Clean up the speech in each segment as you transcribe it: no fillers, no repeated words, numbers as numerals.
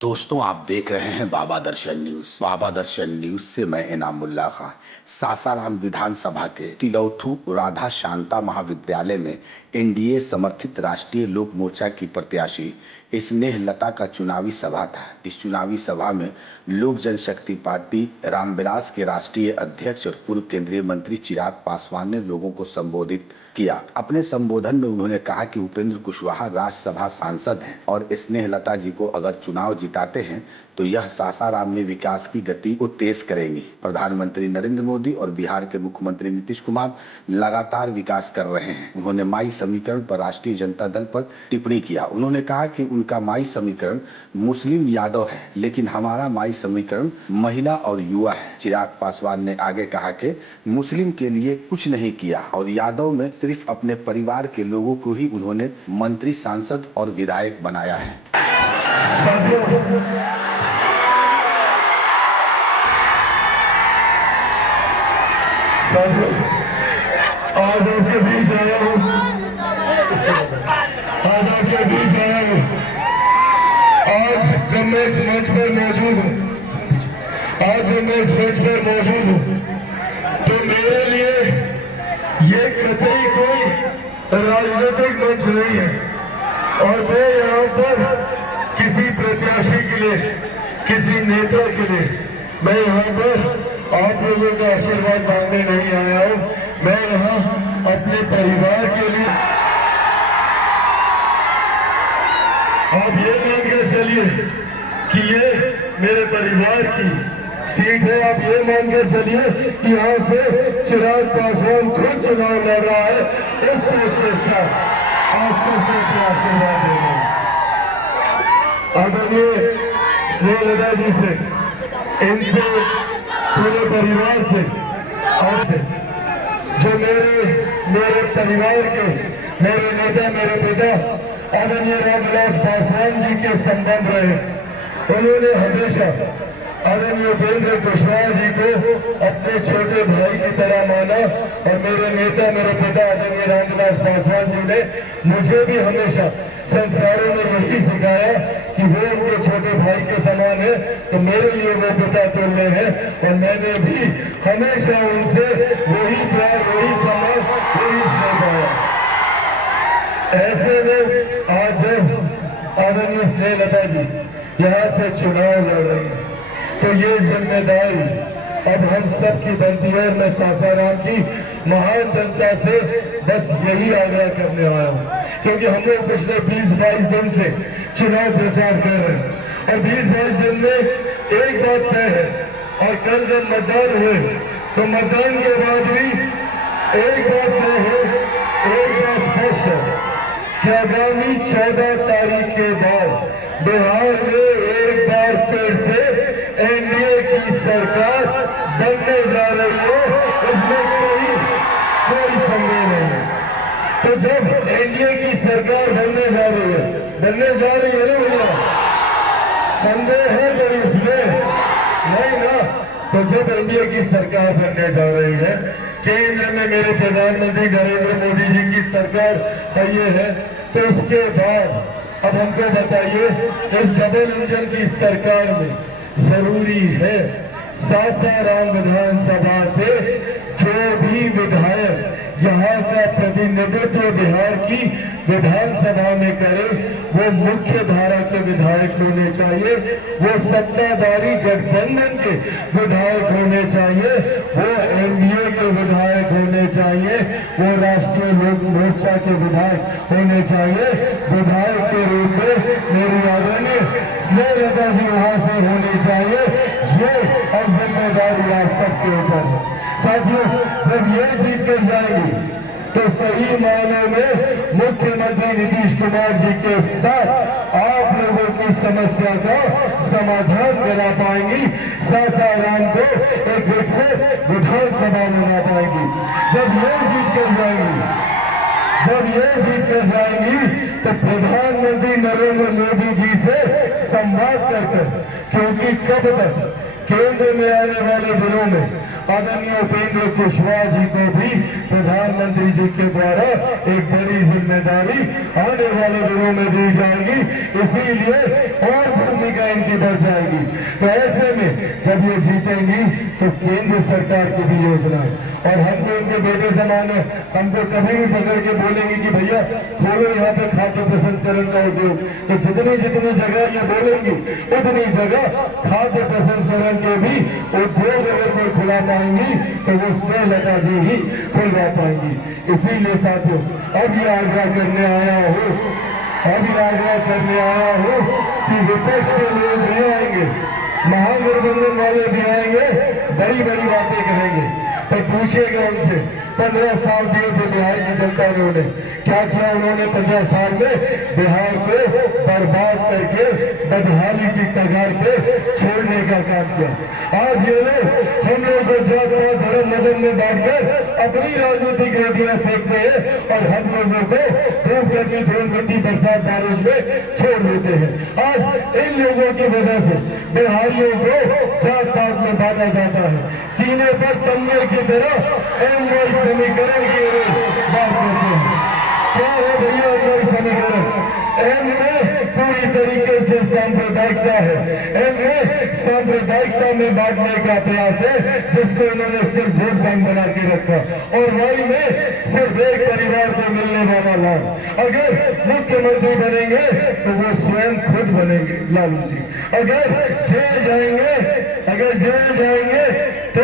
दोस्तों, आप देख रहे हैं बाबा दर्शन न्यूज। बाबा दर्शन न्यूज से मैं इनामुल्ला खां। सासाराम विधानसभा के तिलौथू राधा शांता महाविद्यालय में एनडीए समर्थित राष्ट्रीय लोक मोर्चा की प्रत्याशी स्नेह लता का चुनावी सभा था। इस चुनावी सभा में लोक जनशक्ति पार्टी रामविलास के राष्ट्रीय अध्यक्ष और पूर्व केंद्रीय मंत्री चिराग पासवान ने लोगों को संबोधित किया। अपने संबोधन में उन्होंने कहा कि उपेंद्र कुशवाहा राज्यसभा सांसद हैं और स्नेह लता जी को अगर चुनाव जिताते हैं तो यह सासाराम में विकास की गति को तेज करेंगी। प्रधानमंत्री नरेंद्र मोदी और बिहार के मुख्यमंत्री नीतीश कुमार लगातार विकास कर रहे हैं। उन्होंने माई समीकरण पर राष्ट्रीय जनता दल पर टिप्पणी किया। उन्होंने कहा कि उनका माई समीकरण मुस्लिम यादव है, लेकिन हमारा माई समीकरण महिला और युवा है। चिराग पासवान ने आगे कहा कि मुस्लिम के लिए कुछ नहीं किया और यादव में सिर्फ अपने परिवार के लोगों को ही उन्होंने मंत्री, सांसद और विधायक बनाया है। आज आपके बीच आया हूँ, आज जब मैं इस मंच पर मौजूद हूँ, तो मेरे लिए ये कतई कोई राजनीतिक मंच नहीं है और मैं यहाँ पर किसी प्रत्याशी के लिए, किसी नेता के लिए, मैं यहाँ पर आप लोगों का आशीर्वाद मांगने नहीं आया हूँ। मैं यहाँ अपने परिवार के लिए, आप ये मानकर चलिए कि ये मेरे परिवार की सीट है। आप ये मानकर चलिए कि यहाँ से चिराग पासवान खुद चुनाव लड़ रहा है। इस सोच के साथ आप सबको आशीर्वाद देंगे। आदरणीय स्नेह लता जी से, इनसे, पूरे परिवार से और से जो मेरे परिवार के, मेरे नेता, मेरे पिता आदरणीय रामविलास पासवान जी के संबंध रहे। उन्होंने हमेशा आदरणीय उपेंद्र कुशवाहा जी को अपने छोटे भाई की तरह माना और मेरे नेता, मेरे पिता आदरणीय रामविलास पासवान जी ने मुझे भी हमेशा संस्कारों में यही सिखाया कि वो उनके छोटे भाई के समान है, तो मेरे लिए वो पिता तुल्य है और मैंने भी हमेशा उनसे वही प्यार, वही सम्मान, वही स्नेह पाया। ऐसे में आज जब आदरणीय स्नेह लता जी यहाँ से चुनाव लड़ रही है तो ये जिम्मेदारी अब हम सब की बनती है। मैं सासाराम की महान जनता से बस यही आग्रह करने आया हूँ, क्योंकि हम लोग पिछले 20-22 दिन से चुनाव प्रचार कर रहे हैं और 20-22 दिन में एक बात तय है और कल जब मतदान हुए तो मतदान के बाद भी एक बात तय है, एक बात स्पष्ट है कि आगामी 14 तारीख के बाद बिहार में एक बार फिर से एनडीए की सरकार बनने जा रही है। इसमें कोई संदेह नहीं है। तो जब एनडीए की सरकार बनने जा रही है ना भैया, संदेह है कोई इसमें नहीं ना। तो जब एनडीए की सरकार बनने जा रही है, केंद्र में मेरे प्रधानमंत्री नरेंद्र मोदी जी की सरकार ये है, तो उसके बाद अब हमको बताइए, इस डबल इंजन की सरकार में जरूरी है सासाराम विधानसभा से जो भी विधायक यहाँ का प्रतिनिधित्व बिहार की विधानसभा में करे वो मुख्य धारा के विधायक होने चाहिए, वो सत्ताधारी गठबंधन के विधायक होने चाहिए, वो एनडीए के विधायक होने चाहिए, वो राष्ट्रीय लोक मोर्चा के विधायक होने चाहिए। विधायक के रूप में मेरी आदरणीय स्नेह लता जी वहां से होनी चाहिए। ये अब जिम्मेदारी आप सबके ऊपर है। साथियों, जब ये जीत कर जाएंगे तो सही मायनों में मुख्यमंत्री नीतीश कुमार जी के साथ आप लोगों की समस्या का समाधान करा पाएंगी, सासाराम को एक विकसित विधानसभा बना पाएंगी। जब ये जीत कर जाएंगी तो प्रधानमंत्री नरेंद्र मोदी जी से संवाद कर, क्योंकि कब तक केंद्र में आने वाले दिनों में आदरणीय उपेंद्र कुशवाहा जी को भी प्रधानमंत्री जी के द्वारा एक बड़ी जिम्मेदारी आने वाले दिनों में दी जाएगी, इसीलिए और भूमिका इनकी बढ़ जाएगी। तो ऐसे में जब ये जीतेंगी तो केंद्र सरकार की भी योजना है और हम तो उनके बेटे समान है, हमको कभी भी पकड़ के बोलेंगे कि भैया खोलो यहाँ पे खाद्य प्रसंस्करण का उद्योग, तो जितनी जितनी जगह ये बोलेंगी उतनी जगह खाद्य प्रसंस्करण के भी उद्योग अगर कोई खुला पाएंगी तो वो स्नेहलता जी ही खुलवा पाएंगी। इसीलिए साथियों अब ये आग्रह करने आया हूँ कि विपक्ष के लोग भी आएंगे, महागठबंधन वाले भी आएंगे, बड़ी बड़ी बातें करेंगे, तो पूछिएगा उनसे 15 साल दिए थे बिहार की जनता ने, उन्हें क्या किया उन्होंने 15 साल में बिहार को बर्बाद करके बदहाली की कगार पे छोड़ने का काम किया। आज ये लोग हम लोग को जात पात धर्म मजहब में बांटकर अपनी राजनीतिक रोटियां सेकते हैं और हम लोगों को धूप करके धूल मिट्टी बरसात बारिश में छोड़ देते हैं। आज इन लोगों की वजह से बिहारियों को जात पात में बांटा जाता है, सीने पर तंगे की तरह एमवाई समीकरण की बात करते हैं। क्या है भैया एमवाई समीकरण? एम में पूरी तरीके से सांप्रदायिकता है, एम में सांप्रदायिकता में बांटने का प्रयास है, जिसको इन्होंने सिर्फ वोट बैंक बना के रखा, और वाई में सिर्फ एक परिवार को मिलने वाला लाभ। अगर मुख्यमंत्री बनेंगे तो वो स्वयं खुद बनेंगे लालू जी, अगर जेल जाएंगे तो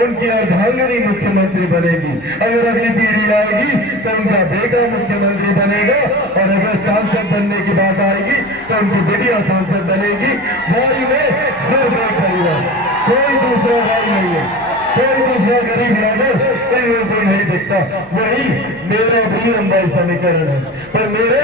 उनकी अर्धांगिनी मुख्यमंत्री बनेगी, अगर अगली पीढ़ी आएगी तो उनका बेटा मुख्यमंत्री बनेगा, और अगर सांसद बनने की बात आएगी तो उनकी बेटियां सांसद बनेगी। वाई में सिर्फ एक परिवार, कोई दूसरा वाई नहीं है, कोई दूसरा गरीब राजा इन लोगों को नहीं दिखता। वही मेरा भी एमवाई समीकरण है, पर मेरे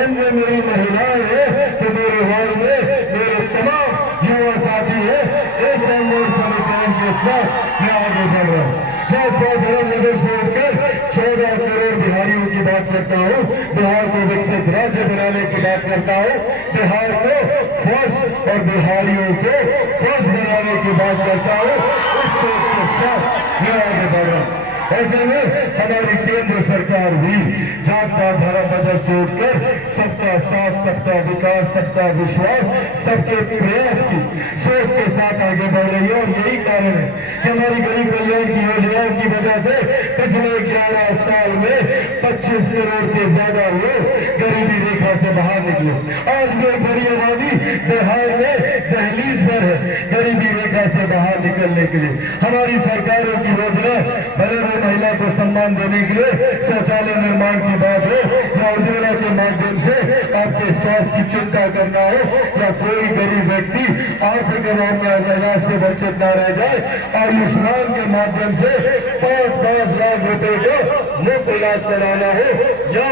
एम में मेरी महिलाएं हैं तो मेरे वाई में मेरे तमाम युवा साथी है। इस एमवाई समीकरण के साथ मैं आगे बढ़ रहा हूँ। जात पात धर्म मजहब से उठकर 14 करोड़ बिहारियों की बात करता हूँ, बिहार को विकसित राज्य बनाने की बात करता हूँ, बिहार को फर्स्ट और बिहारियों को फर्स्ट बनाने की बात करता हूँ। उस सोच के साथ मैं आगे बढ़ रहा हूँ। ऐसे में हमारी केंद्र सरकार भी जात पात धर्म मजहब से उठकर सबका साथ, सबका विकास, सबका विश्वास, सबके प्रयास की सोच के साथ आगे बढ़ रही है। और यही कारण है कि हमारी गरीब कल्याण की योजनाओं की वजह से पिछले 11 साल में 25 करोड़ से ज्यादा लोग गरीबी रेखा से बाहर निकले। आज भी एक बड़ी आबादी बिहार में दहलीज पर है गरीबी रेखा से बाहर निकलने के लिए। हमारी सरकारों की योजना भले महिला को सम्मान देने के लिए शौचालय निर्माण की बात हो, या उज्ज्वला के माध्यम से आपके स्वास्थ्य की चिंता करना हो, या कोई गरीब व्यक्ति आर्थिक अभाव में इलाज से वंचित न रह जाए, आयुष्मान के माध्यम से 5-5 लाख रुपए का मुफ्त इलाज कराना हो, या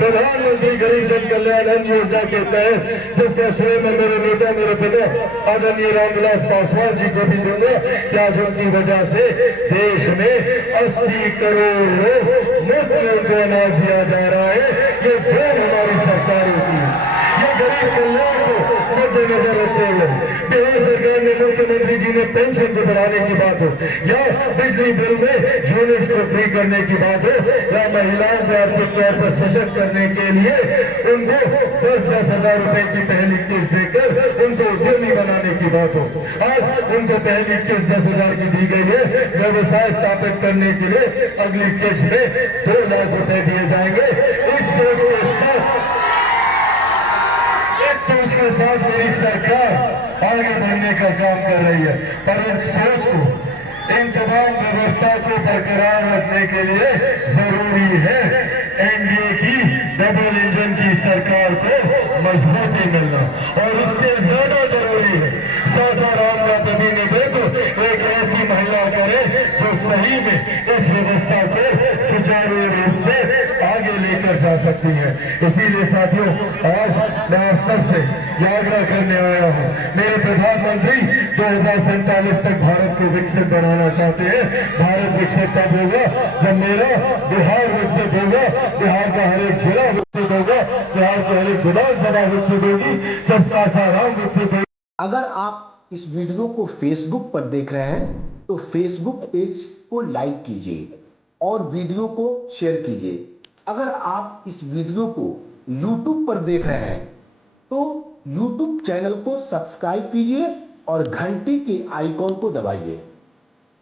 प्रधानमंत्री गरीब जन कल्याण अन्न योजना के तहत, जिसका श्रेय में मेरे नेता मेरे पिता आदरणीय रामविलास पासवान जी को भी दूंगा, क्या जिनकी वजह से देश में 80 करोड़ लोग मुफ्त में उनको अनाज दिया जा रहा है। ये देन हमारी सरकार होती है। ये गरीब कल्याण को मद्देनजर रखते हुए बिहार सरकार ने, मुख्यमंत्री जी ने पेंशन को बढ़ाने की बात हो, या बिजली बिल में यूनिट्स को फ्री करने की बात हो, या महिलाओं को आर्थिक तौर पर सशक्त करने के लिए उनको 10-10 हजार रुपए की पहली किस्त देकर उनको उद्यमी बनाने की बात हो। आज उनको पहली किस्त 10,000 की दी गई है, व्यवसाय स्थापित करने के लिए अगली किस्त में 2 लाख रुपए दिए जाएंगे। इस सोच के साथ मेरी सरकार आगे बढ़ने का काम कर रही है, पर इन सोच को, इन तमाम व्यवस्था को बरकरार रखने के लिए जरूरी है एनडीए की डबल इंजन की सरकार को मजबूती मिलना, और इससे ज्यादा जरूरी है सासाराम का प्रतिनिधित्व एक ऐसी महिला करे जो सही में इस व्यवस्था को सुचारू रूप से आगे लेकर जा सकती है। इसीलिए साथियों, आज मैं आप सबसे आग्रह करने आया हूँ, मेरे प्रधानमंत्री 2047 तक भारत को विकसित बनाना चाहते हैं। भारत विकसित तब होगा जब मेरा बिहार विकसित होगा, बिहार का हर एक जिला विकसित होगा, बिहार की हर एक विधानसभा विकसित होगी, जब सासाराम विकसित होगी। अगर आप इस वीडियो को फेसबुक पर देख रहे हैं तो फेसबुक पेज को लाइक कीजिए और वीडियो को शेयर कीजिए। अगर आप इस वीडियो को YouTube पर देख रहे हैं तो YouTube चैनल को सब्सक्राइब कीजिए और घंटी के आइकॉन को दबाइए।